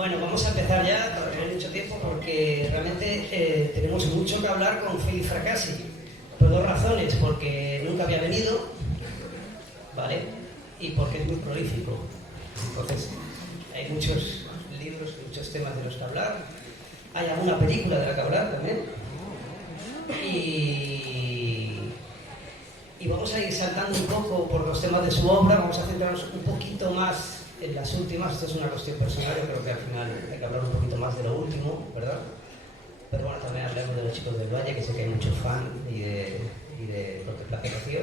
Bueno, vamos a empezar ya, para tener mucho tiempo, porque realmente tenemos mucho que hablar con Félix Fracassi. Por dos razones, porque nunca había venido, ¿vale? Y porque es muy prolífico. Entonces, hay muchos libros, muchos temas de los que hablar. Hay alguna película de la que hablar también. Y vamos a ir saltando un poco por los temas de su obra, vamos a centrarnos un poquito más en las últimas. Esto es una cuestión personal, yo creo que al final hay que hablar un poquito más de lo último, ¿verdad? Pero bueno, también hablamos de Los chicos del Valle, que sé que hay muchos fan y de lo que plagió.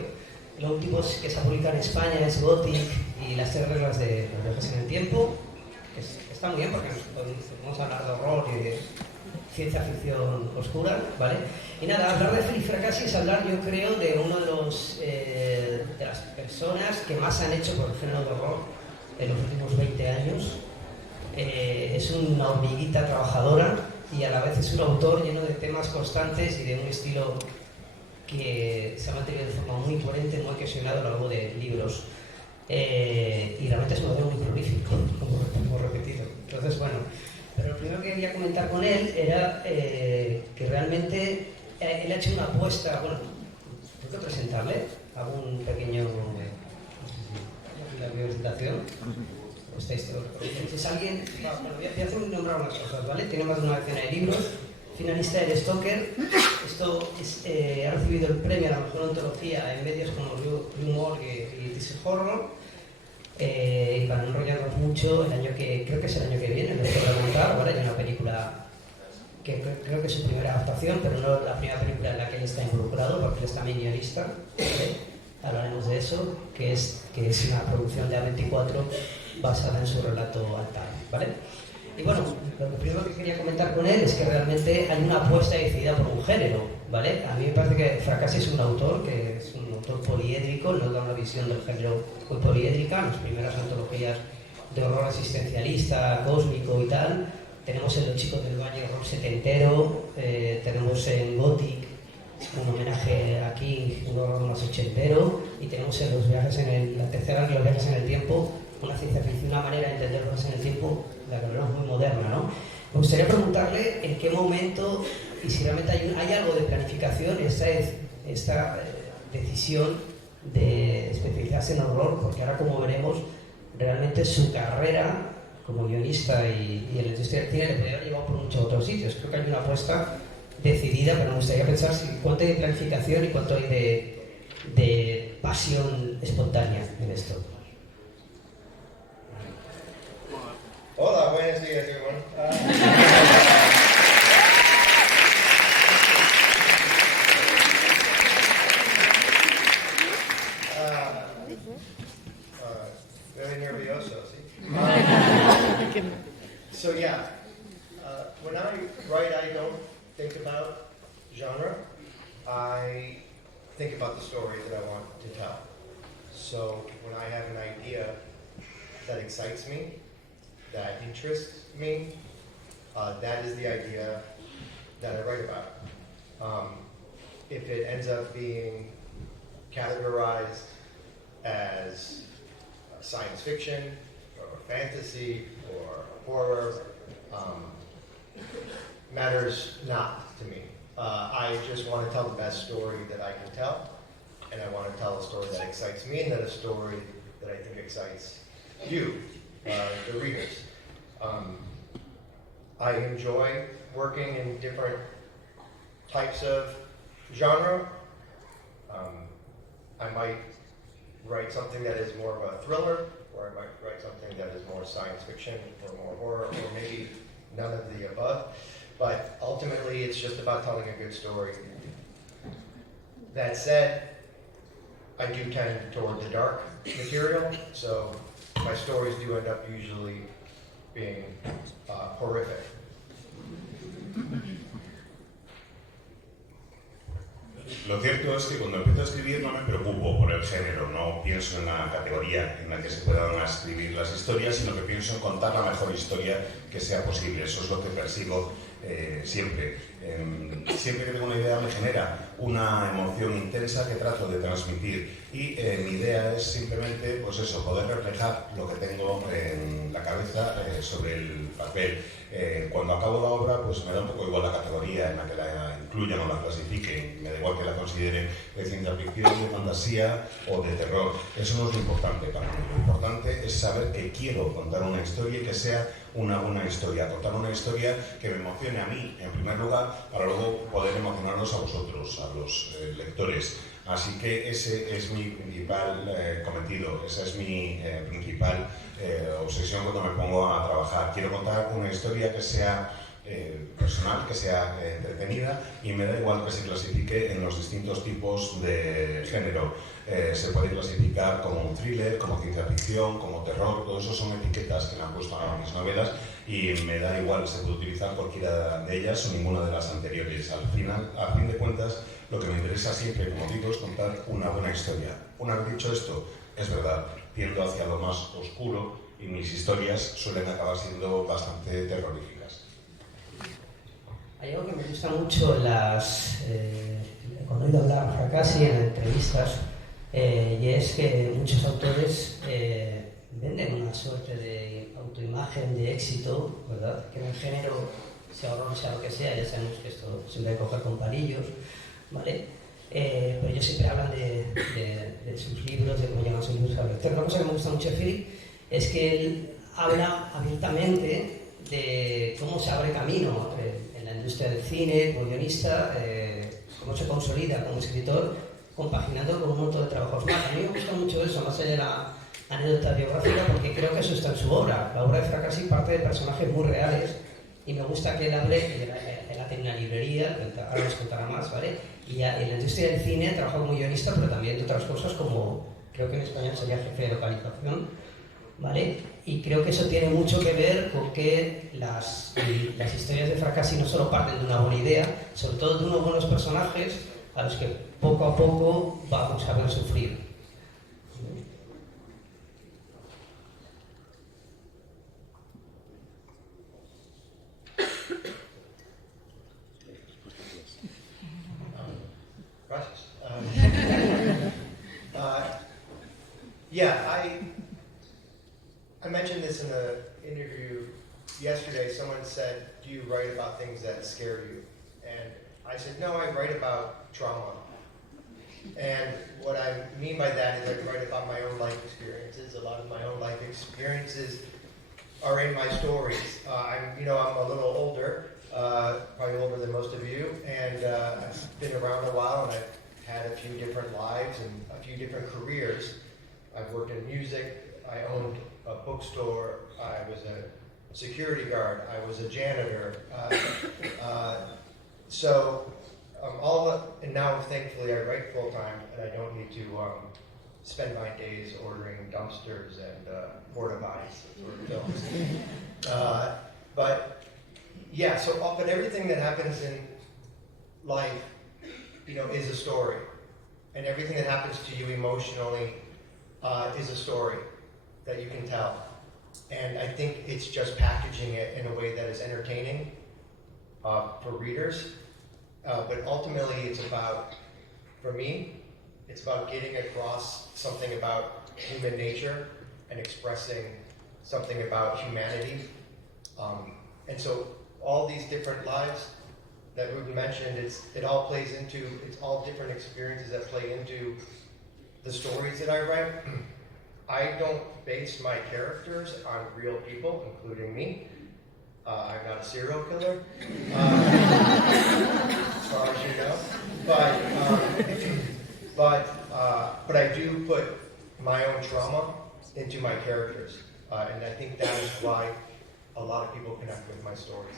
Lo último que se ha publicado en España es Gothic y las 3 reglas de los viajes en el tiempo. Está muy bien porque vamos a hablar de horror y de ciencia ficción oscura, ¿vale? Y nada, hablar de Félix Fracassi es hablar, yo creo, de uno de las personas que más han hecho por el género de horror en los últimos 20 años. Es una hormiguita trabajadora y a la vez es un autor lleno de temas constantes y de un estilo que se ha mantenido de forma muy coherente, muy cohesionado a lo largo de libros. Y realmente es un autor muy prolífico, como hemos repetido. Entonces, bueno, pero lo primero que quería comentar con él era que realmente él ha hecho una apuesta. Bueno, tengo que presentarle, hago un pequeño la presentación. Es alguien, bueno, voy a hacer nombrar unas cosas, ¿vale? Tiene más de una decena de libros, finalista del Stoker. Esto ha recibido el premio a la mejor ontología en medios como Rue Morgue y This Horror. Y para no enrollarnos mucho, creo que es el año que viene, les voy a contar, ¿vale? Hay una película que creo que es su primera adaptación, pero no la primera película en la que él está involucrado, porque él es también guionista, ¿vale? Hablaremos de eso, que es una producción de A24 basada en su relato Altar, ¿vale? Y bueno, lo primero que quería comentar con él es que realmente hay una apuesta decidida por un género, ¿vale? A mí me parece que Fracassi es un autor poliédrico, nos da una visión del género muy poliédrica. Las primeras antologías de horror existencialista, cósmico y tal, tenemos en Los chicos del Valle horror setentero, tenemos en Gothic un homenaje a King, un horror más ochentero, y tenemos en la tercera de los viajes en el tiempo, una ciencia ficción, una manera de entender los viajes en el tiempo, la que hablamos muy moderna, ¿no? Me gustaría preguntarle en qué momento, y si realmente hay algo de planificación, esta decisión de especializarse en horror, porque ahora, como veremos, realmente su carrera como guionista y en la industria del cine le podría haber llevado por muchos otros sitios. Creo que hay una apuesta decidida, pero me gustaría pensar cuánto hay de planificación y cuánto hay de pasión espontánea en esto. Hola, buenos días, everyone. Very nervioso, ¿sí? So yeah, when I write, I don't think about genre. I think about the story that I want to tell. So when I have an idea that excites me, that interests me, that is the idea that I write about. If it ends up being categorized as science fiction or fantasy or horror, matters not to me. I just want to tell the best story that I can tell, and I want to tell a story that excites me and a story that I think excites you, the readers. I enjoy working in different types of genre. I might write something that is more of a thriller, or I might write something that is more science fiction or more horror, or maybe none of the above. But ultimately, it's just about telling a good story. That said, I do tend toward the dark material, so my stories do end up usually being horrific. Lo cierto es que cuando empiezo a escribir no me preocupo por el género, no pienso en la categoría en la que se puedan escribir las historias, sino que pienso en contar la mejor historia que sea posible. Eso es lo que persigo siempre. Siempre que tengo una idea me genera una emoción intensa que trato de transmitir. Y mi idea es simplemente, pues eso, poder reflejar lo que tengo en la cabeza sobre el papel. Cuando acabo la obra, pues me da un poco igual la categoría en la que la incluyan o la clasifiquen. Me da igual que la consideren de ciencia ficción, de fantasía o de terror. Eso no es lo importante para mí. Lo importante es saber que quiero contar una historia y que sea una buena historia. Contar una historia que me emocione a mí, en primer lugar, para luego poder emocionarlos a vosotros, a los lectores. Así que ese es mi principal cometido, esa es mi principal obsesión cuando me pongo a trabajar. Quiero contar una historia que sea personal, que sea entretenida, y me da igual que se clasifique en los distintos tipos de género. Se puede clasificar como un thriller, como ciencia ficción, como terror. Todo eso son etiquetas que me han puesto a mis novelas y me da igual, se puede utilizar cualquiera de ellas o ninguna de las anteriores. Al final, a fin de cuentas, lo que me interesa siempre, como digo, es contar una buena historia. Una vez dicho esto, es verdad, tiendo hacia lo más oscuro y mis historias suelen acabar siendo bastante terroríficas. Hay algo que me gusta mucho cuando he oído hablar a Fracassi en entrevistas, y es que muchos autores venden una suerte de autoimagen de éxito, ¿verdad? Que en el género, sea horror, sea lo que sea, ya sabemos que esto siempre hay que coger con palillos, ¿vale? Pero ellos siempre hablan de sus libros, de cómo llegan sus libros al lector. Una cosa que me gusta mucho de Philip es que él habla abiertamente de cómo se abre camino en la industria del cine, como guionista, cómo se consolida como escritor, compaginando con un montón de trabajos más. A mí me gusta mucho eso, más allá de la anécdota biográfica, porque creo que eso está en su obra. La obra de Fracassi parte de personajes muy reales, y me gusta que él hable, él ha tenido una librería, ahora nos contará más, ¿vale? Y en la industria del cine ha trabajado como guionista, pero también de otras cosas como, creo que en español sería jefe de localización, ¿vale? Y creo que eso tiene mucho que ver con que las historias de Fracassi no solo parten de una buena idea, sobre todo de unos buenos personajes a los que poco a poco vamos a ver sufrir. Gracias. Yeah, I mentioned this in an interview yesterday. Someone said, do you write about things that scare you? And I said, no, I write about trauma. And what I mean by that is I write about my own life experiences. A lot of my own life experiences are in my stories. I'm a little older, probably older than most of you, and I've been around a while, and I've had a few different lives and a few different careers. I've worked in music, I owned a bookstore, I was a security guard, I was a janitor. And now thankfully I write full time, and I don't need to spend my days ordering dumpsters and porta potties for films. But everything that happens in life, is a story, and everything that happens to you emotionally is a story that you can tell. And I think it's just packaging it in a way that is entertaining for readers. But ultimately, it's about, for me, it's about getting across something about human nature and expressing something about humanity. And so all these different lives that Ruben mentioned, it all plays into, it's all different experiences that play into the stories that I write. I don't base my characters on real people, including me. I'm not a serial killer, as far as you know. But I do put my own trauma into my characters, and I think that is why a lot of people connect with my stories.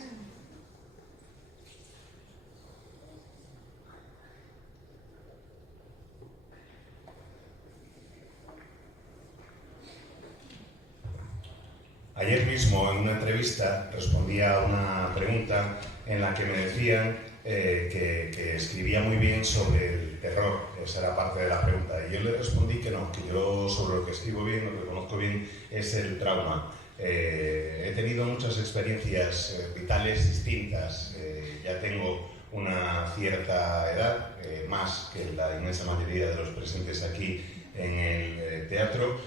Ayer mismo, en una entrevista, respondía a una pregunta en la que me decían que escribía muy bien sobre el terror. Esa era parte de la pregunta. Y yo le respondí que no, que yo sobre lo que escribo bien, lo que conozco bien, es el trauma. He tenido muchas experiencias vitales distintas. Ya tengo una cierta edad, más que la inmensa mayoría de los presentes aquí. en el teatro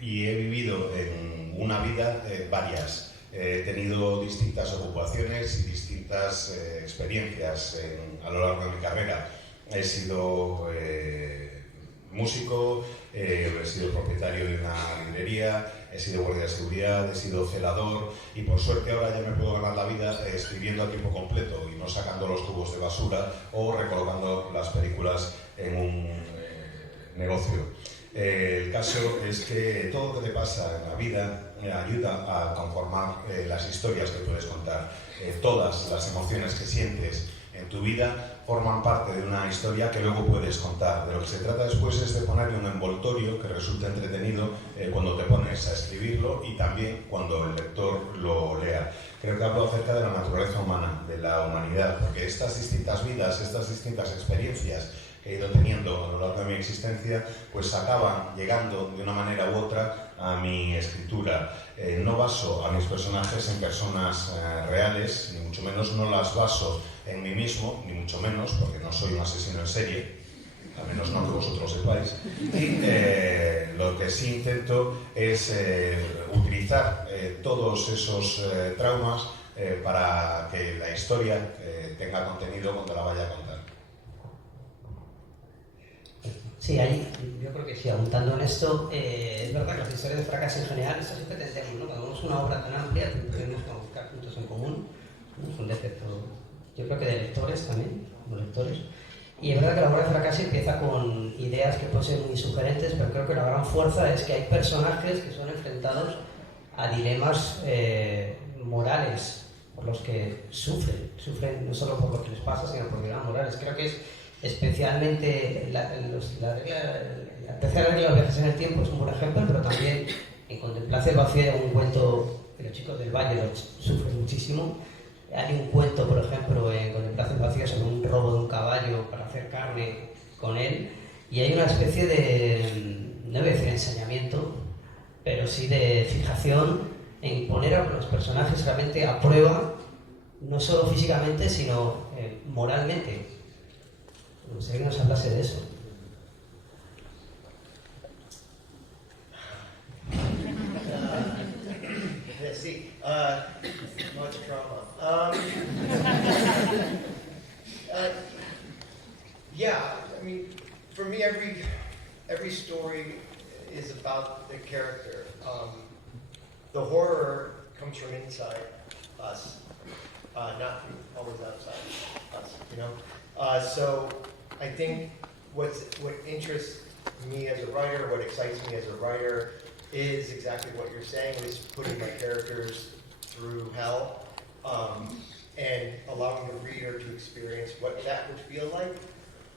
y he vivido en una vida varias. He tenido distintas ocupaciones y distintas experiencias a lo largo de mi carrera. He sido músico, he sido propietario de una librería, he sido guardia de seguridad, he sido celador y por suerte ahora ya me puedo ganar la vida escribiendo a tiempo completo y no sacando los tubos de basura o recolocando las películas en un negocio. El caso es que todo lo que te pasa en la vida ayuda a conformar las historias que puedes contar. Todas las emociones que sientes en tu vida forman parte de una historia que luego puedes contar. De lo que se trata después es de ponerle un envoltorio que resulte entretenido cuando te pones a escribirlo y también cuando el lector lo lea. Creo que hablo acerca de la naturaleza humana, de la humanidad, porque estas distintas vidas, estas distintas experiencias que he ido teniendo a lo largo de mi existencia, pues acaban llegando de una manera u otra a mi escritura. No baso a mis personajes en personas reales, ni mucho menos no las baso en mí mismo, ni mucho menos, porque no soy un asesino en serie, al menos no que vosotros sepáis. Y lo que sí intento es utilizar todos esos traumas para que la historia tenga contenido cuando la vaya a contar. Sí, ahí, yo creo que sí, apuntando en esto, es verdad que las historias de fracaso en general, eso siempre tendemos, ¿no? Cuando vemos una obra tan amplia, tenemos que buscar puntos en común, ¿no? Es un defecto, yo creo que de lectores también, como lectores. Y es verdad que la obra de fracaso empieza con ideas que pueden ser muy sugerentes, pero creo que la gran fuerza es que hay personajes que son enfrentados a dilemas morales, por los que sufren no solo por lo que les pasa, sino por dilemas morales. Creo que es especialmente la tercera regla de los viajes en el tiempo es un buen ejemplo, pero también en Contemplación del vacío, un cuento que los chicos del Valle sufren muchísimo. Hay un cuento, por ejemplo, en Contemplación del vacío sobre un robo de un caballo para hacer carne con él, y hay una especie de, no voy a decir ensañamiento, pero sí de fijación en poner a los personajes realmente a prueba, no solo físicamente, sino moralmente. Me gustaría que nos hablase de eso. Sí, much trauma. Yeah, I mean, for me, every story is about the character. The horror comes from inside us, not from always outside us, you know? So I think what interests me as a writer, what excites me as a writer, is exactly what you're saying, is putting my characters through hell, and allowing the reader to experience what that would feel like,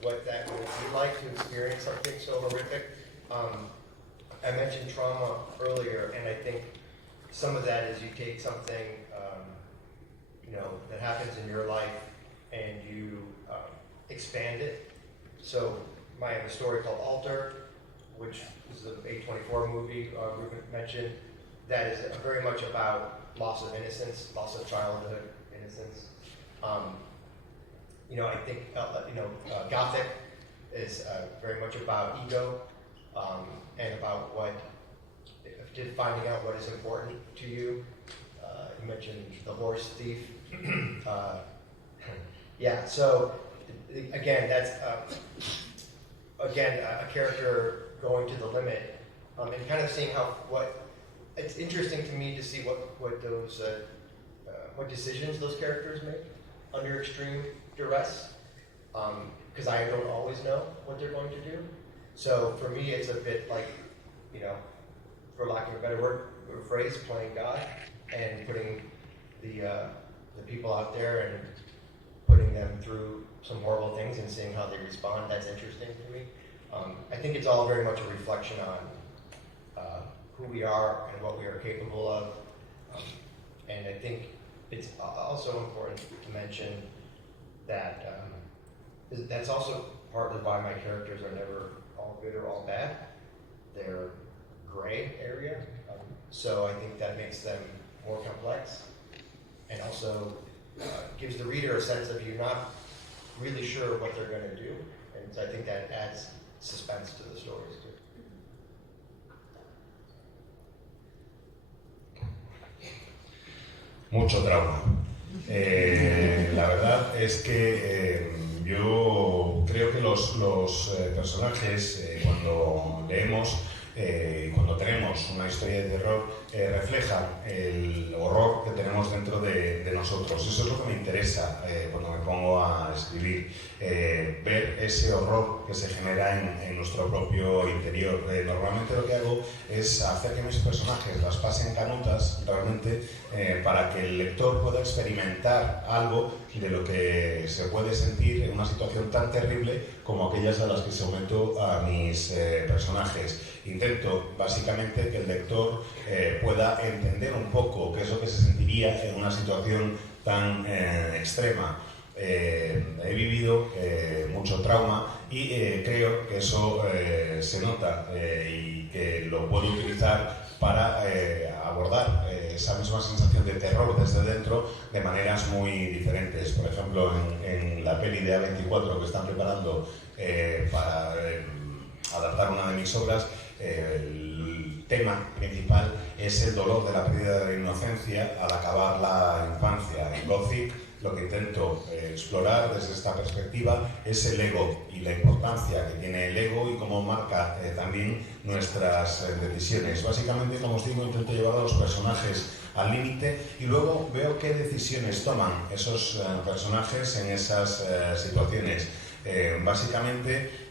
what that would be like to experience something so horrific. I mentioned trauma earlier, and I think some of that is you take something, you know, that happens in your life, and you expand it. So I have a story called Alter, which is an A24 movie Ruben mentioned, that is very much about loss of innocence, loss of childhood innocence. You know, I think Gothic is very much about ego and about finding out what is important to you. You mentioned The Horse Thief. Yeah, so again, that's a character going to the limit, and kind of seeing it's interesting to me to see what decisions those characters make under extreme duress, because I don't always know what they're going to do. So for me, it's a bit like, you know, for lack of a better word or phrase, playing God and putting the people out there and putting them through some horrible things and seeing how they respond. That's interesting to me. I think it's all very much a reflection on who we are and what we are capable of. And I think it's also important to mention that that's also partly why my characters are never all good or all bad. They're gray area. So I think that makes them more complex, and also gives the reader a sense of you're not really sure what they're going to do. And so I think that adds suspense to the stories too. Mucho trauma. La verdad es que yo creo que los personajes, cuando leemos y cuando tenemos una historia de terror, reflejan el horror que tenemos dentro de nosotros. Eso es lo que me interesa cuando me pongo a escribir, ver ese horror que se genera en nuestro propio interior. Normalmente lo que hago es hacer que mis personajes las pasen canutas realmente, para que el lector pueda experimentar algo de lo que se puede sentir en una situación tan terrible como aquellas a las que someto a mis personajes. Intento básicamente que el lector pueda entender un poco qué es lo que se sentiría en una situación tan extrema. He vivido mucho trauma y creo que eso se nota y que lo puedo utilizar para abordar esa misma sensación de terror desde dentro de maneras muy diferentes. Por ejemplo, en la peli de A24 que están preparando para adaptar una de mis obras, el tema principal es el dolor de la pérdida de la inocencia al acabar la infancia. En Gothic lo que intento explorar desde esta perspectiva es el ego y la importancia que tiene el ego y cómo marca también nuestras decisiones. Básicamente, como os digo, intento llevar a los personajes al límite y luego veo qué decisiones toman esos personajes en esas situaciones. Básicamente,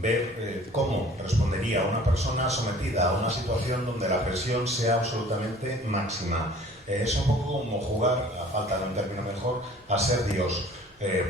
ver cómo respondería una persona sometida a una situación donde la presión sea absolutamente máxima. Es un poco como jugar, a falta de un término mejor, a ser Dios,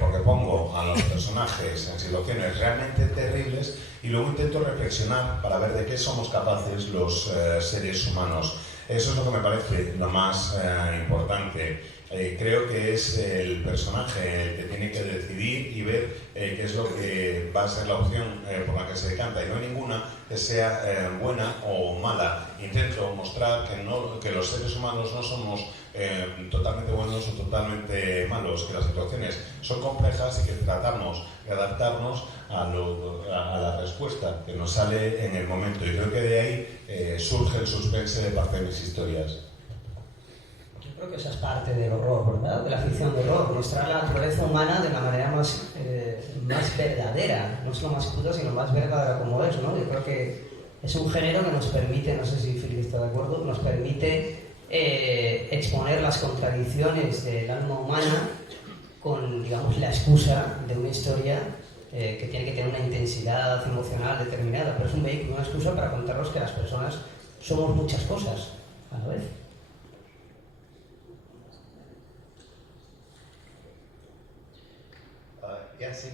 porque pongo a los personajes en situaciones realmente terribles y luego intento reflexionar para ver de qué somos capaces los seres humanos. Eso es lo que me parece lo más importante. Creo que es el personaje el que tiene que decidir y ver qué es lo que va a ser la opción por la que se decanta, y no hay ninguna que sea buena o mala. Intento mostrar que los seres humanos no somos totalmente buenos o totalmente malos, que las situaciones son complejas y que tratamos de adaptarnos a la respuesta que nos sale en el momento, y creo que de ahí surge el suspense de parte de mis historias. Yo creo que esa es parte del horror, ¿verdad? De la ficción de horror, mostrar la naturaleza humana de la manera más verdadera, no solo más cruda, sino más verdadera como es, ¿no? Yo creo que es un género que nos permite, no sé si Philip está de acuerdo, nos permite exponer las contradicciones del alma humana con, digamos, la excusa de una historia que tiene que tener una intensidad emocional determinada, pero es un vehículo, una excusa para contarnos que las personas somos muchas cosas a la vez. Yes,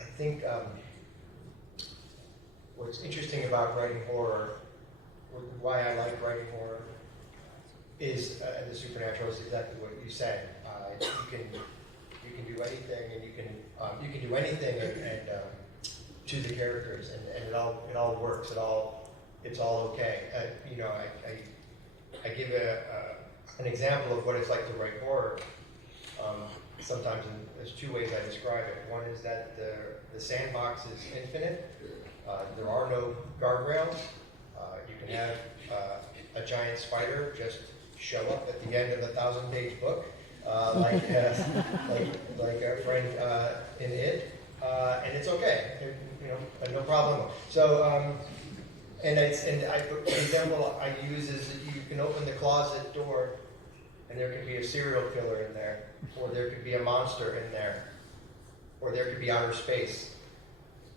I think what's interesting about writing horror, why I like writing horror, is the supernatural is exactly what you said. You can do anything, and you can do anything and to the characters, and it all works. It's all okay. I give an example of what it's like to write horror. Sometimes there's two ways I describe it. One is that the sandbox is infinite. There are no guardrails. You can have a giant spider just show up at the end of a 1,000-page book, like our friend in It, and it's okay. No problem. So. The example I use is that you can open the closet door and there could be a serial killer in there, or there could be a monster in there, or there could be outer space,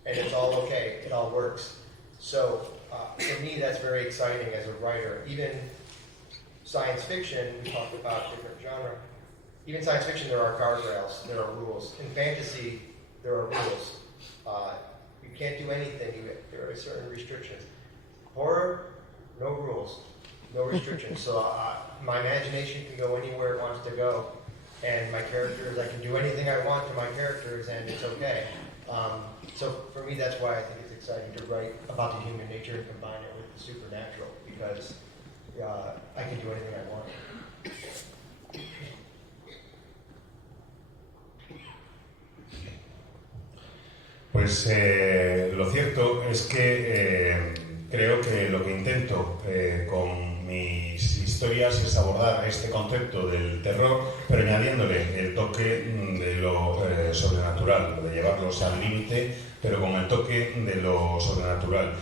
and it's all okay, it all works. So for me that's very exciting as a writer. Even science fiction, we talk about different genre, even science fiction there are guardrails, there are rules. In fantasy there are rules. You can't do anything, there are certain restrictions. Horror, no rules, no restrictions. So my imagination can go anywhere it wants to go, and my characters, I can do anything I want to my characters, and it's okay. So for me, that's why I think it's exciting to write about the human nature and combine it with the supernatural, because I can do anything I want. Pues lo cierto es que creo que lo que intento con mis historias es abordar este concepto del terror, pero añadiéndole el toque de lo sobrenatural, de llevarlos al límite, pero con el toque de lo sobrenatural.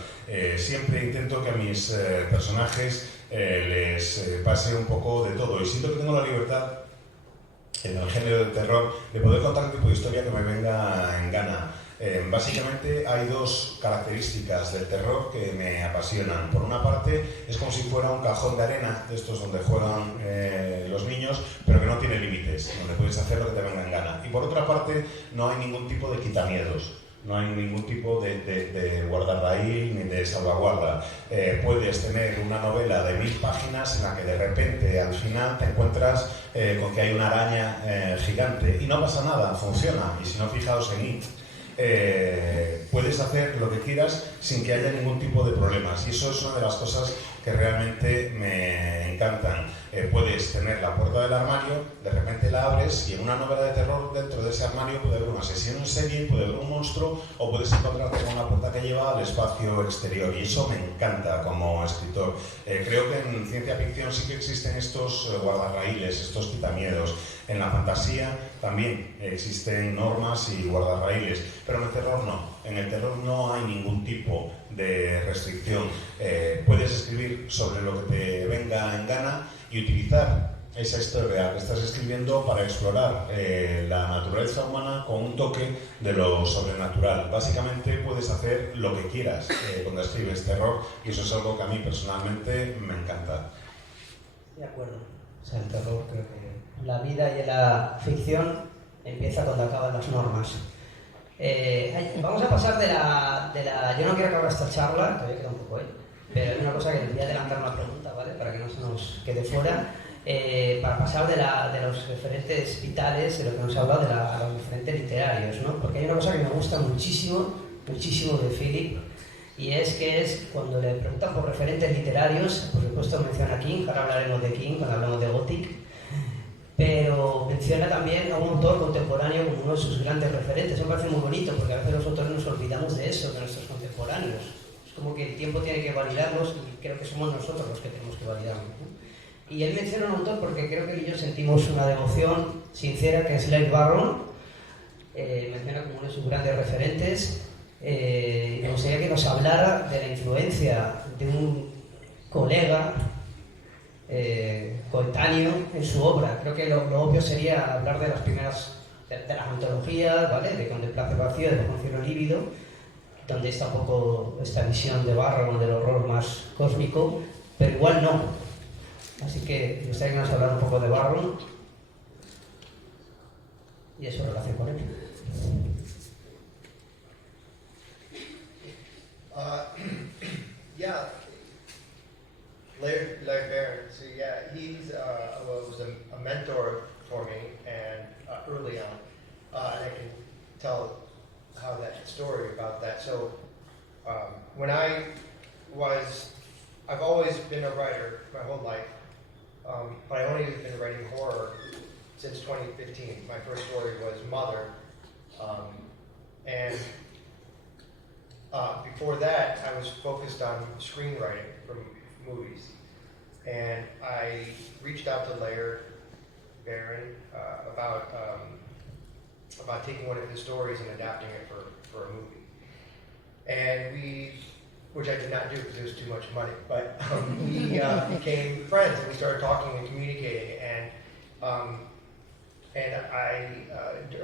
Siempre intento que a mis personajes les pase un poco de todo, y siento que tengo la libertad en el género del terror de poder contar un tipo de historia que me venga en gana. Básicamente hay dos características del terror que me apasionan. Por una parte, es como si fuera un cajón de arena, de estos donde juegan los niños, pero que no tiene límites, donde puedes hacer lo que te venga en gana. Y por otra parte, no hay ningún tipo de quitamiedos. No hay ningún tipo de guardarraíl ni de salvaguarda. Puedes tener una novela de 1000 páginas en la que de repente al final te encuentras con que hay una araña gigante y no pasa nada, funciona. Y si no, fijaos en It. Puedes hacer lo que quieras sin que haya ningún tipo de problemas, y eso es una de las cosas que realmente me encantan. Puedes tener la puerta del armario, de repente la abres y en una novela de terror dentro de ese armario puede haber un asesino en serie, puede haber un monstruo, o puedes encontrarte con una puerta que lleva al espacio exterior, y eso me encanta como escritor. Creo que en ciencia ficción sí que existen estos guardarraíles, estos quitamiedos. En la fantasía también existen normas y guardarraíles, pero en el terror no. En el terror no hay ningún tipo de restricción. Puedes escribir sobre lo que te venga en gana y utilizar esa historia que estás escribiendo para explorar la naturaleza humana con un toque de lo sobrenatural. Básicamente puedes hacer lo que quieras cuando escribes terror, y eso es algo que a mí personalmente me encanta. De acuerdo. O sea, el terror, creo que la vida y la ficción empieza cuando acaban las normas. Vamos a pasar de la... Yo no quiero acabar esta charla, todavía queda un poco, pero hay una cosa que les voy a adelantar una pregunta, ¿vale? Para que no se nos quede fuera. Para pasar de los referentes vitales, de lo que nos ha hablado, a los referentes literarios, ¿no? Porque hay una cosa que me gusta muchísimo, muchísimo de Philip, y es que cuando le preguntan por referentes literarios, por supuesto menciona a King, ahora hablaremos de King cuando hablamos de Gothic, pero menciona también a un autor contemporáneo como uno de sus grandes referentes. Eso me parece muy bonito, porque a veces los autores nos olvidamos de eso, de nuestros contemporáneos. Es como que el tiempo tiene que validarlos, y creo que somos nosotros los que tenemos que validarlos, ¿no? Y él menciona a un autor porque creo que él y yo sentimos una devoción sincera, que es Leigh Barron. Menciona como uno de sus grandes referentes. Me gustaría que nos hablara de la influencia de un colega coetáneo en su obra. Creo que lo obvio sería hablar de las primeras, de las antologías, ¿vale? De Contemplación vacío, de Bajo un cielo lívido, donde está un poco esta visión de Barron del horror más cósmico, pero igual no. Así que me gustaría que nos hablara un poco de Barron y de su relación con él. Yeah, Larry Barron. So yeah, he's was a mentor for me, and early on, and I can tell how that story about that. So when I've always been a writer my whole life, but I only been writing horror since 2015. My first story was Mother, and before that, I was focused on screenwriting for movies. And I reached out to Laird Barron about taking one of his stories and adapting it for a movie. And which I did not do because it was too much money, but we became friends, and we started talking and communicating. And I,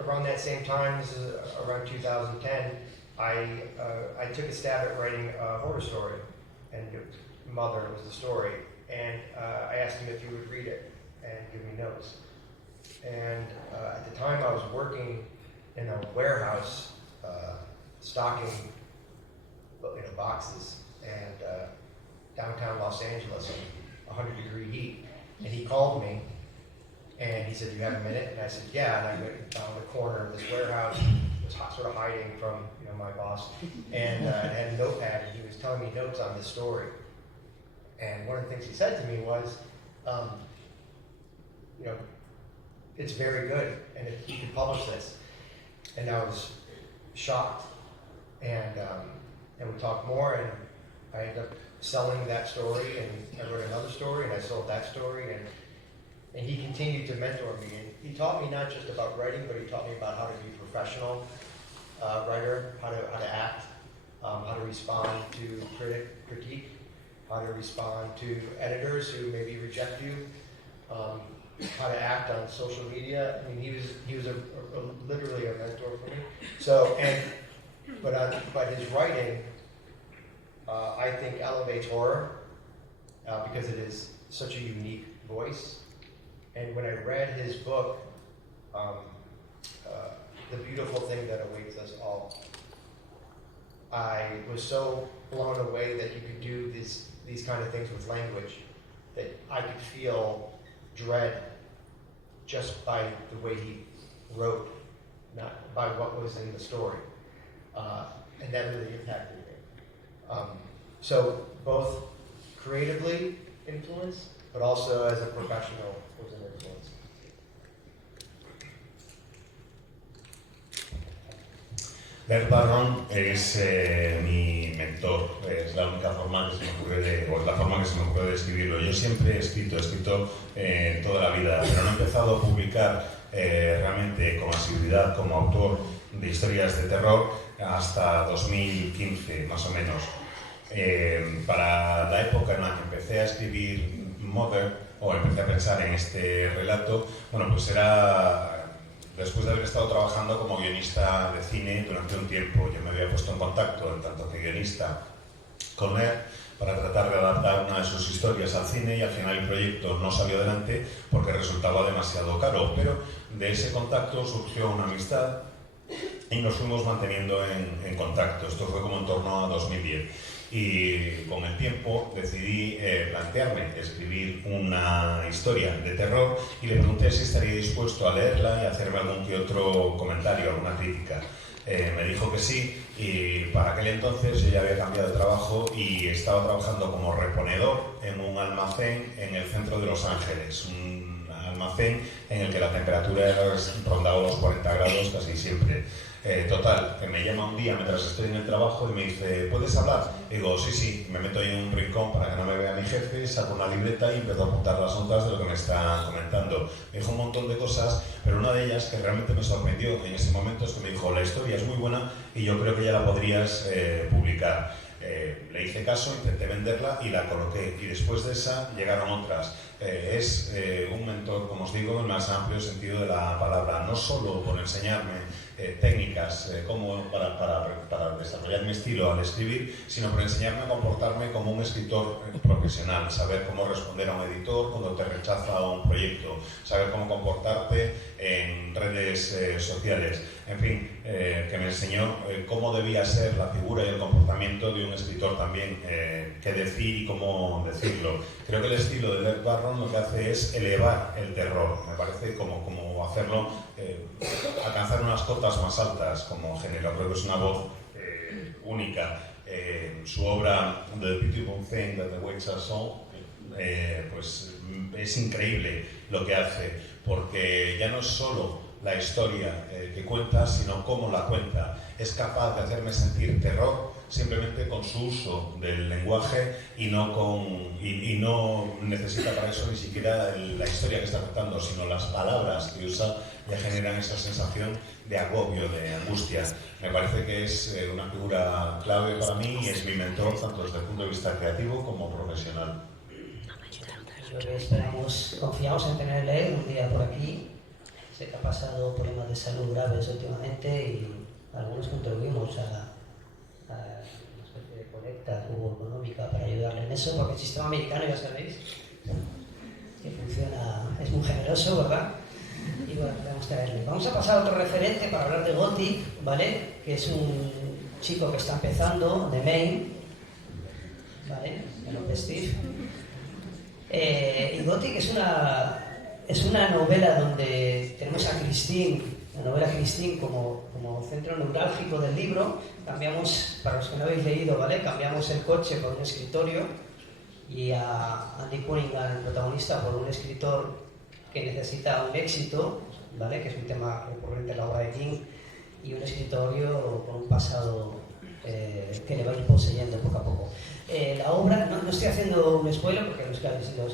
around that same time, this is around 2010, I took a stab at writing a horror story, and Mother was the story. And I asked him if he would read it and give me notes. And at the time, I was working in a warehouse, stocking boxes, and downtown Los Angeles, 100-degree heat. And he called me, and he said, "Do you have a minute?" And I said, "Yeah." And I went down the corner of this warehouse, was sort of hiding from my boss, and had a notepad, and he was telling me notes on this story. And one of the things he said to me was, it's very good, and if you could publish this. And I was shocked. and we talked more, and I ended up selling that story, and I wrote another story, and I sold that story, and he continued to mentor me. And he taught me not just about writing, but he taught me about how to be a professional writer, how to act, how to respond to critique, how to respond to editors who maybe reject you, how to act on social media. I mean, he was literally a mentor for me. So, but his writing, I think, elevates horror because it is such a unique voice. And when I read his book, The Beautiful Thing That Awaits Us All, I was so blown away that you could do these kind of things with language, that I could feel dread just by the way he wrote, not by what was in the story. And that really impacted me. So both creatively influenced, but also as a professional was an influence. Laird Barron es mi mentor, es la única forma que se me ocurre o es la forma que se me ocurre de escribirlo. Yo siempre he escrito toda la vida, pero no he empezado a publicar realmente con asiduidad como autor de historias de terror hasta 2015, más o menos. Para la época en la que empecé a escribir Mother, o empecé a pensar en este relato, bueno, pues era después de haber estado trabajando como guionista de cine durante un tiempo. Yo me había puesto en contacto, en tanto que guionista, con él para tratar de adaptar una de sus historias al cine, y al final el proyecto no salió adelante porque resultaba demasiado caro, pero de ese contacto surgió una amistad y nos fuimos manteniendo en contacto. Esto fue como en torno a 2010. Y con el tiempo decidí plantearme escribir una historia de terror y le pregunté si estaría dispuesto a leerla y hacerme algún que otro comentario, alguna crítica. Me dijo que sí, y para aquel entonces yo ya había cambiado de trabajo y estaba trabajando como reponedor en un almacén en el centro de Los Ángeles, un almacén en el que la temperatura rondaba los 40 grados casi siempre. Total, que me llama un día mientras estoy en el trabajo y me dice: ¿puedes hablar? Y digo, sí, me meto ahí en un rincón para que no me vea mi jefe, saco una libreta y empiezo a apuntar las notas de lo que me está comentando. Me dijo un montón de cosas, pero una de ellas que realmente me sorprendió en ese momento es que me dijo: la historia es muy buena y yo creo que ya la podrías publicar. Le hice caso, intenté venderla y la coloqué, y después de esa llegaron otras. Es un mentor, como os digo, en el más amplio sentido de la palabra, no solo por enseñarme técnicas como para desarrollar mi estilo al escribir, sino por enseñarme a comportarme como un escritor profesional, saber cómo responder a un editor cuando te rechaza un proyecto, saber cómo comportarte en redes sociales, en fin, que me enseñó cómo debía ser la figura y el comportamiento de un escritor también, qué decir y cómo decirlo. Creo que el estilo de Laird Barron lo que hace es elevar el terror, me parece como hacerlo, alcanzar unas cotas más altas como género. Creo que es una voz única. Su obra The Beautiful Thing That Awaits Us All, pues es increíble lo que hace, porque ya no es solo la historia que cuenta, sino cómo la cuenta. Es capaz de hacerme sentir terror simplemente con su uso del lenguaje y no necesita para eso ni siquiera la historia que está contando, sino las palabras que usa ya generan esa sensación de agobio, de angustia. Me parece que es una figura clave para mí y es mi mentor tanto desde el punto de vista creativo como profesional. Lo que esperamos, confiamos en tenerle un día por aquí. Sé que ha pasado problemas de salud graves últimamente y algunos contribuimos a una especie de colecta económica para ayudarle en eso, porque el sistema americano, ya sabéis, que funciona, es muy generoso, ¿verdad? Y bueno, podemos traerle. Vamos a pasar a otro referente para hablar de Gothic, ¿vale? Que es un chico que está empezando, de Maine, ¿vale? En Open Steve. Y Gothic es una novela donde tenemos a Christine, la novela Christine como centro neurálgico del libro. Cambiamos, para los que no habéis leído, ¿vale? Cambiamos el coche por un escritorio y a Andy Cunningham, el protagonista, por un escritor que necesita un éxito, ¿vale? Que es un tema recurrente en la obra de King, y un escritorio con un pasado que le va a ir poseyendo poco a poco. La obra, no estoy haciendo un spoiler porque los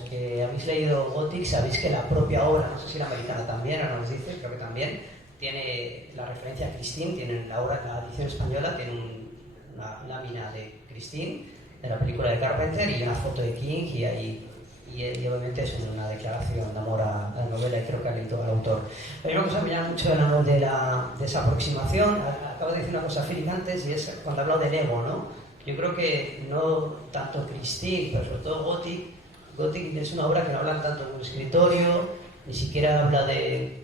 que habéis leído Gothic sabéis que la propia obra, no sé si la americana también, ahora nos dice, creo que también, tiene la referencia a Christine, tiene la obra, la edición española tiene una lámina de Christine, de la película de Carpenter, y una foto de King, y obviamente es una declaración de amor a la novela, y creo que ha leído al autor. Pero una cosa que me llama mucho de esa aproximación, acabo de decir una cosa Philip antes, y es cuando ha hablado del ego, ¿no? Yo creo que no tanto Christine, pero sobre todo Gothic es una obra que no habla tanto de un escritorio, ni siquiera habla de,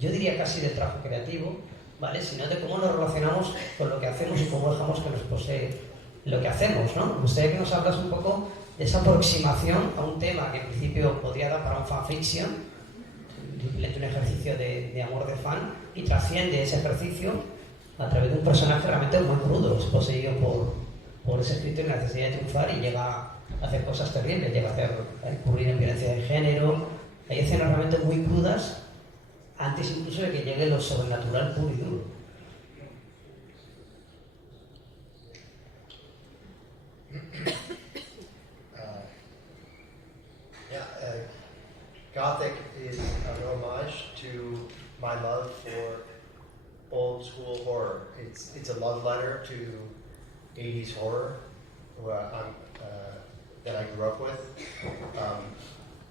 yo diría casi de trabajo creativo, ¿vale? Sino de cómo nos relacionamos con lo que hacemos y cómo dejamos que nos posee lo que hacemos, ¿no? Me gustaría que nos hablas un poco de esa aproximación a un tema que en principio podría dar para un fanfiction, simplemente un ejercicio de amor de fan, y trasciende ese ejercicio a través de un personaje realmente muy crudo, es poseído por ese espíritu y la necesidad de triunfar, y llega a hacer cosas terribles, llega a incurrir en violencia de género. Hay escenas realmente muy crudas, antes incluso de que llegue lo sobrenatural puro y duro. Gothic is an homage to my love for old school horror. It's a love letter to 80s horror that I grew up with.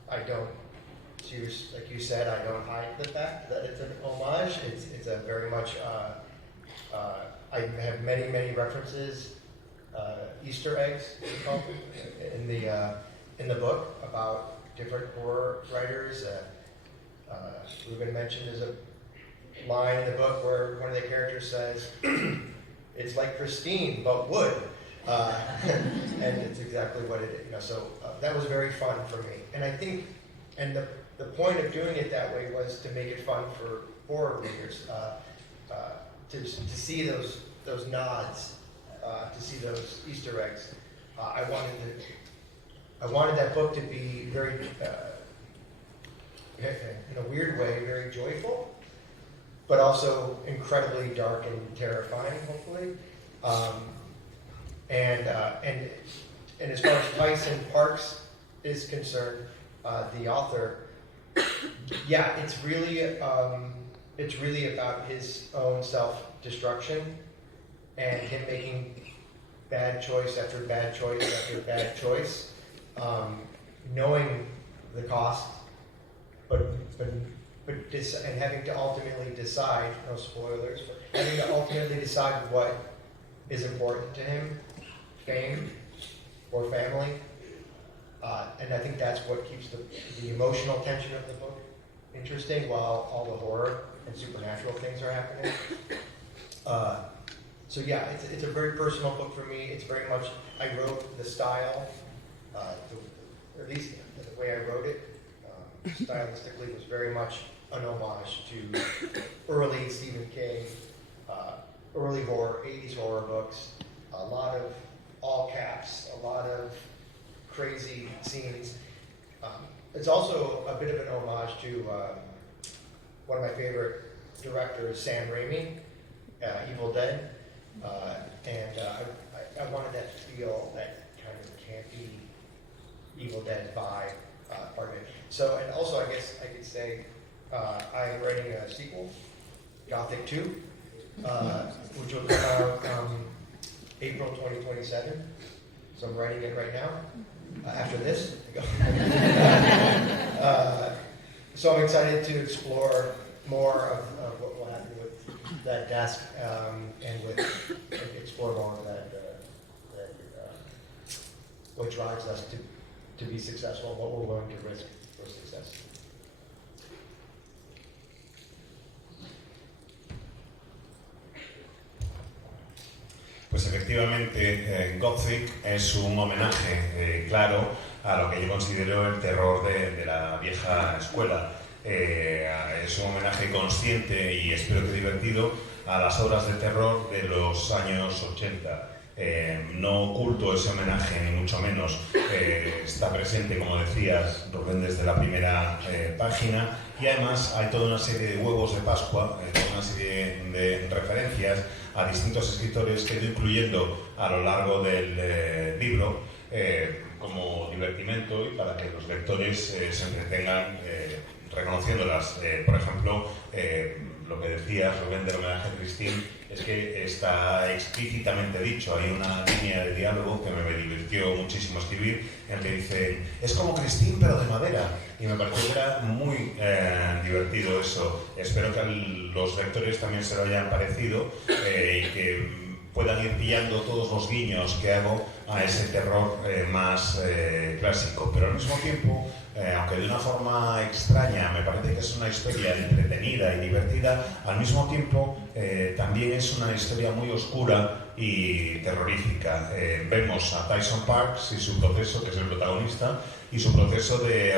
I don't, like you said, I don't hide the fact that it's an homage. It's a very much, I have many references, Easter eggs in the book about different horror writers. Ruben mentioned there's a line in the book where one of the characters says, "It's like Christine, but wood," and it's exactly what it is. You know, so that was very fun for me, and I think, and the point of doing it that way was to make it fun for horror readers, to see those nods, to see those Easter eggs. I wanted that book to be very, in a weird way, very joyful, but also incredibly dark and terrifying, hopefully. And as far as Tyson Parks is concerned, the author, yeah, it's really about his own self-destruction and him making bad choice after bad choice after bad choice, knowing the cost, and having to ultimately decide, no spoilers, but having to ultimately decide what is important to him, fame or family. And I think that's what keeps the emotional tension of the book interesting while all the horror and supernatural things are happening. So yeah, it's a very personal book for me. It's very much, I wrote the style, or at least the way I wrote it, stylistically was very much an homage to early Stephen King, early horror, 80s horror books, a lot of all caps, a lot of crazy scenes. It's also a bit of an homage to one of my favorite directors, Sam Raimi, Evil Dead. And I wanted that to feel that kind of campy Evil Dead vibe part of it. So, and also I guess I could say I'm writing a sequel, Gothic 2, which will come out April 2027. So I'm writing it right now. After this, so I'm excited to explore more of what will happen with that desk and explore more of that what drives us to be successful, what we're willing to risk for success. Pues efectivamente, Gothic es un homenaje claro a lo que yo considero el terror de la vieja escuela. Es un homenaje consciente y espero que divertido a las obras de terror de los años 80. No oculto ese homenaje, ni mucho menos. Está presente, como decías, Rubén, desde la primera página, y además hay toda una serie de huevos de Pascua, toda una serie de referencias a distintos escritores que he ido incluyendo a lo largo del libro como divertimento y para que los lectores se entretengan reconociéndolas. Por ejemplo, lo que decías, Rubén, del homenaje a Christine, es que está explícitamente dicho. Hay una línea de diálogo que me divirtió muchísimo escribir, en el que dice, es como Christine pero de madera, y me pareció que era muy divertido eso. Espero que a los lectores también se lo hayan parecido y que puedan ir pillando todos los guiños que hago a ese terror más clásico, pero al mismo tiempo, aunque de una forma extraña, me parece que es una historia entretenida y divertida, al mismo tiempo también es una historia muy oscura y terrorífica. Vemos a Tyson Parks y su proceso, que es el protagonista, y su proceso de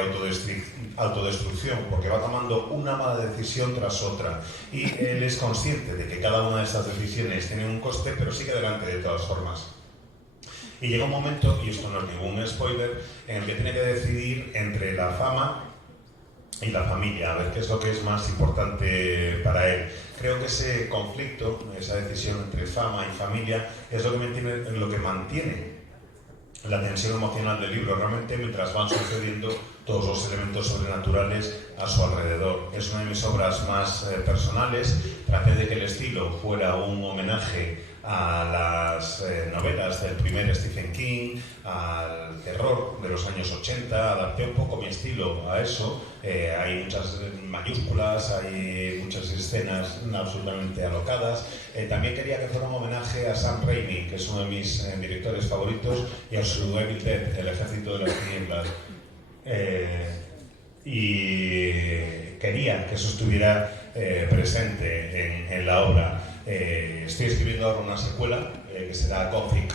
autodestrucción, porque va tomando una mala decisión tras otra, y él es consciente de que cada una de estas decisiones tiene un coste, pero sigue adelante de todas formas. Y llega un momento, y esto no es ningún spoiler, en el que tiene que decidir entre la fama y la familia, a ver qué es lo que es más importante para él. Creo que ese conflicto, esa decisión entre fama y familia, es lo que mantiene la tensión emocional del libro, realmente, mientras van sucediendo todos los elementos sobrenaturales a su alrededor. Es una de mis obras más personales. Traté de que el estilo fuera un homenaje a las novelas del primer Stephen King, al terror de los años 80, adapté un poco mi estilo a eso. Hay muchas mayúsculas, hay muchas escenas absolutamente alocadas. También quería que fuera un homenaje a Sam Raimi, que es uno de mis directores favoritos, y a su Evil Dead, El Ejército de las Tinieblas. Y quería que eso estuviera presente en la obra. Estoy escribiendo ahora una secuela que será Gothic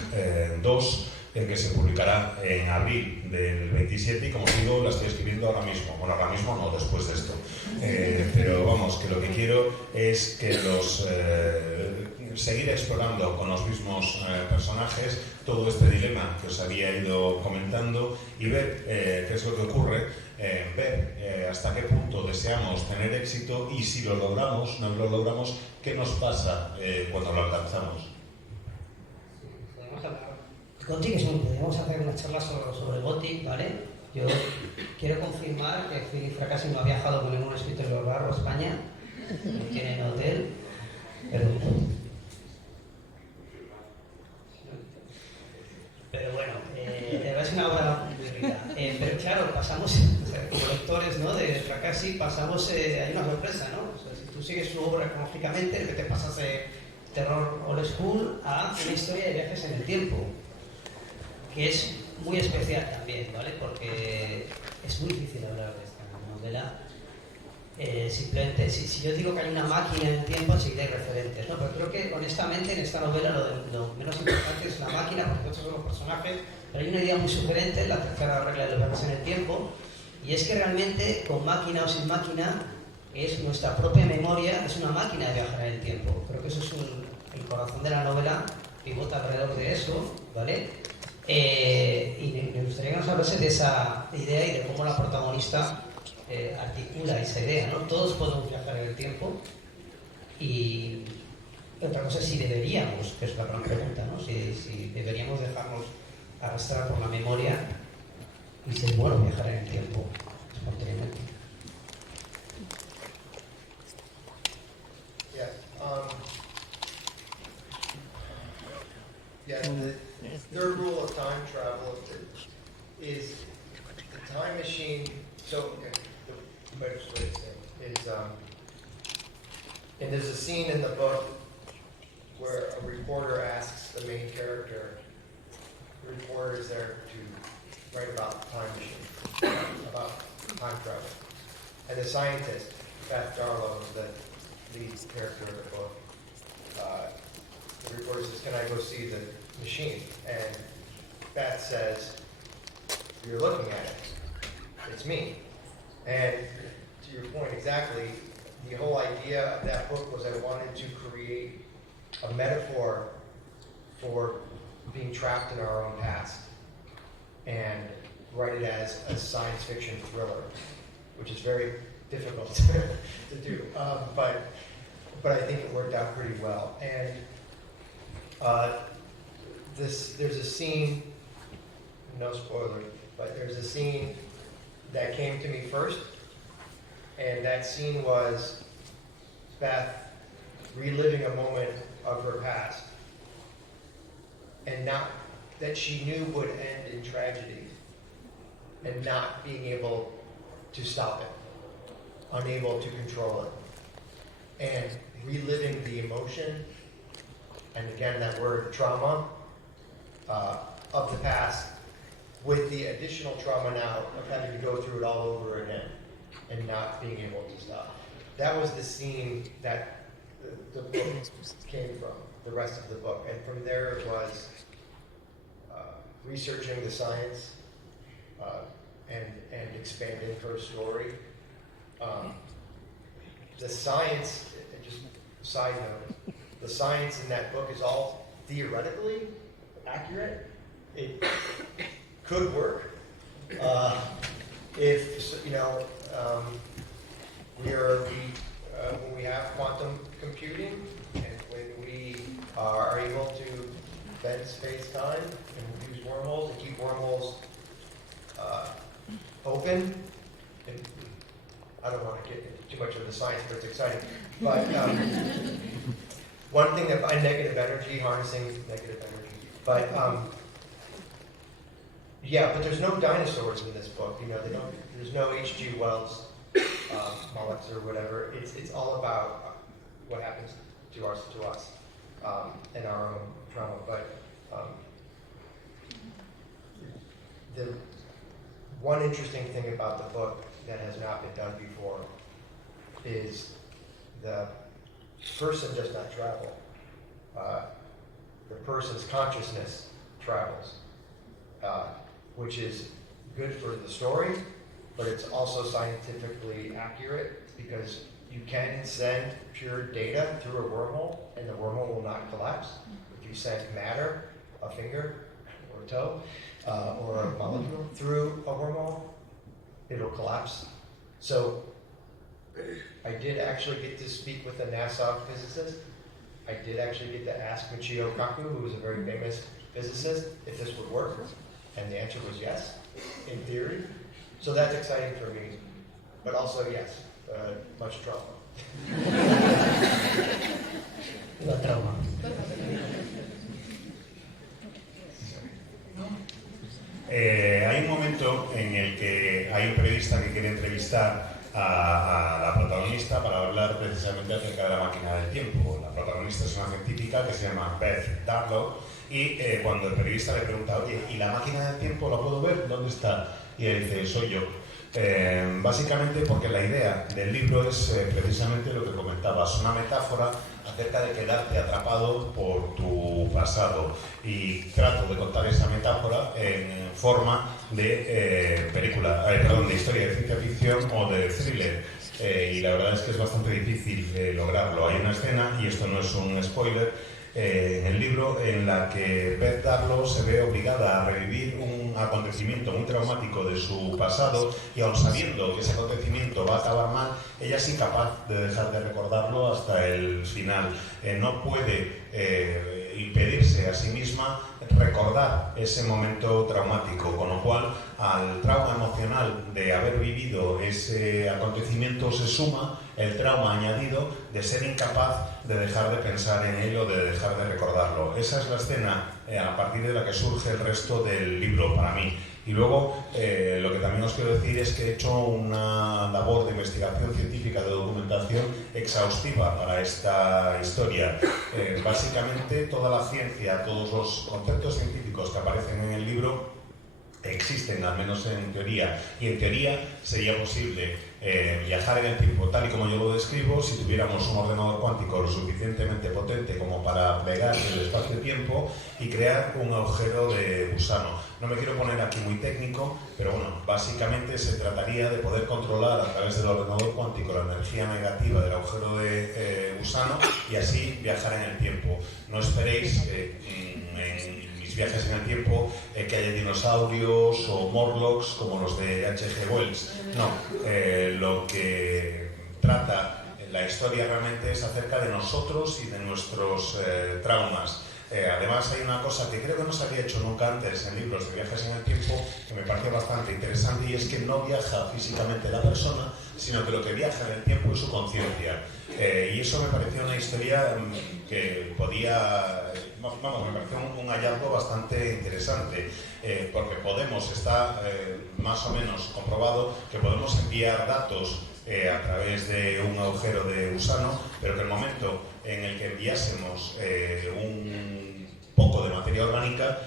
2, que se publicará en abril del 27, y como digo, la estoy escribiendo ahora mismo. Bueno, ahora mismo no, después de esto. Pero vamos, que lo que quiero es que seguir explorando con los mismos personajes todo este dilema que os había ido comentando, y ver qué es lo que ocurre, ver hasta qué punto deseamos tener éxito, y si lo logramos, no lo logramos, qué nos pasa cuando lo alcanzamos. Gothic podríamos hacer una charla sobre Gothic, ¿vale? Yo quiero confirmar que Philip Fracassi no ha viajado con ningún escritor de barro a España, no tiene hotel, pero bueno, es una obra muy rica. Pero claro, pasamos, como lectores, ¿no?, de Fracassi, pasamos, hay una sorpresa, ¿no? O sea, si tú sigues su obra cronológicamente, que te pasas de terror old school a una historia de viajes en el tiempo, que es muy especial también, ¿vale? Porque es muy difícil hablar de esta novela. Simplemente, si yo digo que hay una máquina en el tiempo, sí que hay referentes, ¿no? Pero creo que, honestamente, en esta novela lo menos importante es la máquina, porque todos son los personajes, pero hay una idea muy sugerente, la tercera regla de los viajes en el tiempo, y es que realmente, con máquina o sin máquina, es nuestra propia memoria, es una máquina de viajar en el tiempo. Creo que eso es el corazón de la novela, pivota alrededor de eso, ¿vale? Y me gustaría que nos hablase de esa idea y de cómo la protagonista articula esa idea, ¿no? Todos podemos viajar en el tiempo, y otra cosa es si deberíamos, que es la gran pregunta, ¿no? Si deberíamos dejarnos arrastrar por la memoria, y si es bueno viajar en el tiempo espontáneamente. The third rule of time travel is the time machine. So, the best way to say it is, and there's a scene in the book where a reporter asks the main character, the reporter is there to write about the time machine, about time travel. And the scientist, Beth Darlow, the lead character of the book, the reporter says, "Can I go see the machine?" And Beth says, "You're looking at it. It's me." And to your point exactly, the whole idea of that book was I wanted to create a metaphor for being trapped in our own past and write it as a science fiction thriller, which is very difficult to do. But I think it worked out pretty well. And there's a scene, no spoiler, but there's a scene that came to me first, and that scene was Beth reliving a moment of her past, and not that she knew would end in tragedy, and not being able to stop it, unable to control it, and reliving the emotion, and again that word trauma, of the past, with the additional trauma now of having to go through it all over again and not being able to stop. That was the scene that the book came from, the rest of the book. And from there it was researching the science and expanding her story. The science, just side note, the science in that book is all theoretically accurate. It could work if, you know, when we have quantum computing and when we are able to bend space-time and use wormholes and keep wormholes open. And I don't want to get into too much of the science, but it's exciting. But one thing that negative energy, harnessing negative energy, but yeah, but there's no dinosaurs in this book. You know, there's no H.G. Wells Mollets or whatever. It's all about what happens to us and our own trauma. But the one interesting thing about the book that has not been done before is the person does not travel. The person's consciousness travels. Which is good for the story, but it's also scientifically accurate because you can send pure data through a wormhole and the wormhole will not collapse. If you send matter, a finger or a toe, or a molecule through a wormhole, it'll collapse. So I did actually get to speak with a NASA physicist. I did actually get to ask Michio Kaku, who was a very famous physicist, if this would work. And the answer was yes, in theory. So that's exciting for me. But also, yes, much trauma. La trauma. Hay un momento en el que hay un periodista que quiere entrevistar a la protagonista para hablar precisamente acerca de la máquina del tiempo. La protagonista es una científica que se llama Beth Darlow y cuando el periodista le pregunta, oye, ¿y la máquina del tiempo la puedo ver? ¿Dónde está? Y él dice, soy yo. Básicamente porque la idea del libro es precisamente lo que comentabas, una metáfora acerca de quedarte atrapado por tu pasado, y trato de contar esa metáfora en forma de de historia de ciencia ficción o de thriller, y la verdad es que es bastante difícil lograrlo. Hay una escena, y esto no es un spoiler, en el libro en la que Beth Darlow se ve obligada a revivir un acontecimiento muy traumático de su pasado, y aun sabiendo que ese acontecimiento va a acabar mal, ella es incapaz de dejar de recordarlo hasta el final. No puede impedirse a sí misma recordar ese momento traumático, con lo cual al trauma emocional de haber vivido ese acontecimiento se suma el trauma añadido de ser incapaz de dejar de pensar en ello, de dejar de recordarlo. Esa es la escena a partir de la que surge el resto del libro para mí. Y luego lo que también os quiero decir es que he hecho una labor de investigación científica, de documentación exhaustiva para esta historia. Básicamente toda la ciencia, todos los conceptos científicos que aparecen en el libro existen, al menos en teoría, y en teoría sería posible viajar en el tiempo tal y como yo lo describo si tuviéramos un ordenador cuántico lo suficientemente potente como para plegar el espacio-tiempo y crear un agujero de gusano. No me quiero poner aquí muy técnico, pero bueno, básicamente se trataría de poder controlar a través del ordenador cuántico la energía negativa del agujero de gusano y así viajar en el tiempo. No esperéis en mis viajes en el tiempo, que haya dinosaurios o Morlocks como los de H.G. Wells. No, lo que trata la historia realmente es acerca de nosotros y de nuestros traumas. Además hay una cosa que creo que no se había hecho nunca antes en libros de viajes en el tiempo, que me parece bastante interesante, y es que no viaja físicamente la persona, sino que lo que viaja en el tiempo es su conciencia. Y eso me pareció una historia que podía, vamos, me pareció un hallazgo bastante interesante, porque está más o menos comprobado que podemos enviar datos a través de un agujero de gusano, pero que el momento en el que enviásemos un poco de materia orgánica,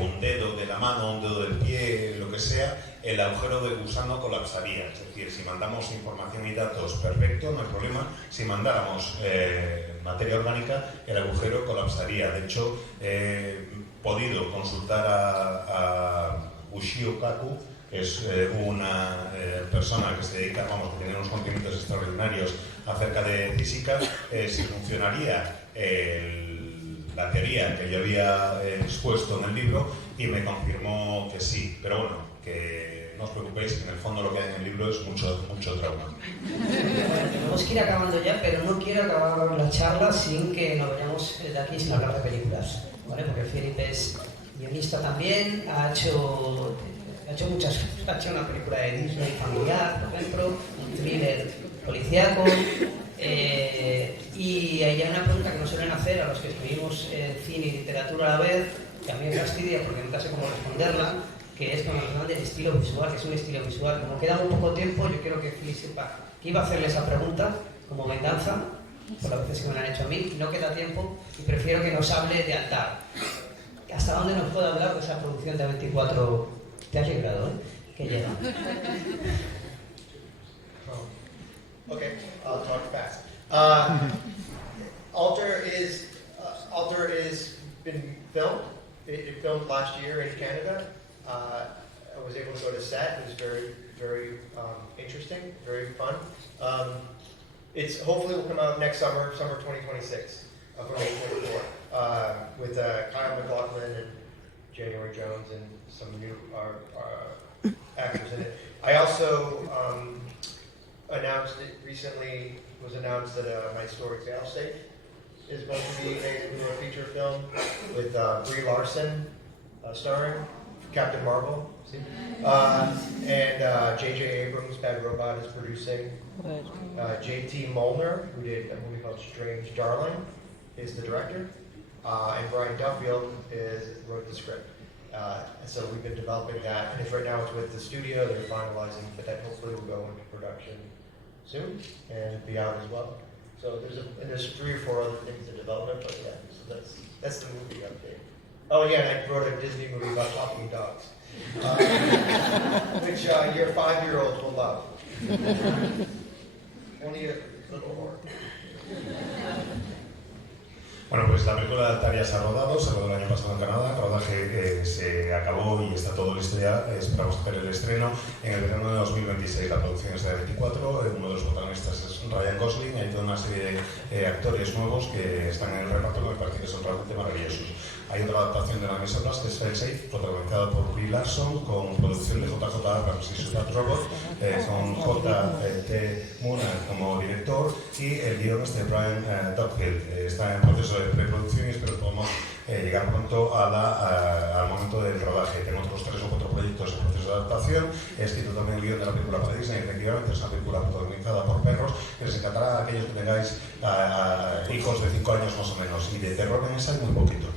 un dedo de la mano, un dedo del pie, lo que sea, el agujero de gusano colapsaría. Es decir, si mandamos información y datos, perfecto, no hay problema. Si mandáramos materia orgánica, el agujero colapsaría. De hecho, he podido consultar a Ushio Kaku, es una persona que se dedica, vamos, que tiene unos conocimientos extraordinarios acerca de física, si funcionaría la teoría que yo había expuesto en el libro, y me confirmó que sí. Pero bueno, que no os preocupéis, que en el fondo lo que hay en el libro es mucho trauma. Bueno, tenemos que ir acabando ya, pero no quiero acabar la charla sin que nos vayamos de aquí sin hablar de películas, ¿vale? Porque Philip es guionista también, ha hecho una película de Disney familiar, por ejemplo, un thriller policíaco, y hay una pregunta que nos suelen hacer a los que escribimos cine y literatura a la vez, que a mí me fastidia porque nunca sé cómo responderla, que es cuando nos hablan del estilo visual, que es un estilo visual. Como queda muy poco tiempo, yo quiero que Philip sepa que iba a hacerle esa pregunta como venganza por las veces que me la han hecho a mí, y no queda tiempo, y prefiero que nos hable de Altar. ¿Hasta dónde nos puede hablar de esa producción de 24? Te has librado, ¿eh? Que llega. Okay, I'll talk fast. Altar is been filmed. It filmed last year in Canada. I was able to go to set. It was very interesting, very fun. It's hopefully will come out next summer 2026, from 2024, with Kyle MacLachlan and January Jones and some new actors in it. I also announced it recently. Was announced that my story Failsafe is going to be made into a feature film with Brie Larson starring Captain Marvel, and J.J. Abrams, Bad Robot, is producing. J.T. Molnar, who did a movie called Strange Darling, is the director, and Brian Duffield wrote the script. So we've been developing that, and right now it's with the studio. They're finalizing, but that hopefully will go into production soon and be out as well. So there's 3 or 4 other things in development, but yeah, so that's the movie update. Oh yeah, and I wrote a Disney movie about talking dogs, which your 5-year-olds will love. Only a little more. Bueno, pues la película de Altar ya se ha rodado el año pasado en Canadá, el rodaje se acabó y está todo listo ya. Esperamos hacer el estreno en el verano de 2026. La producción es de 24, uno de los protagonistas es Ryan Gosling, hay toda una serie de actores nuevos que están en el reparto que me parece que son realmente maravillosos. Hay otra adaptación de la Mesa Plus, que es Failsafe, protagonizada por Brie Larson, con producción de JJ Abrams y Sudat Robot, con J.T. Mooner como director, y el guion es de Brian Duffield. Está en proceso de preproducción y espero que podamos llegar pronto al momento del rodaje. Tengo otros 3 o 4 proyectos en proceso de adaptación. He escrito también el guion de la película para Disney, efectivamente es una película protagonizada por perros, que les encantará a aquellos que tengáis hijos de 5 años más o menos, y de terror en esa hay muy poquito.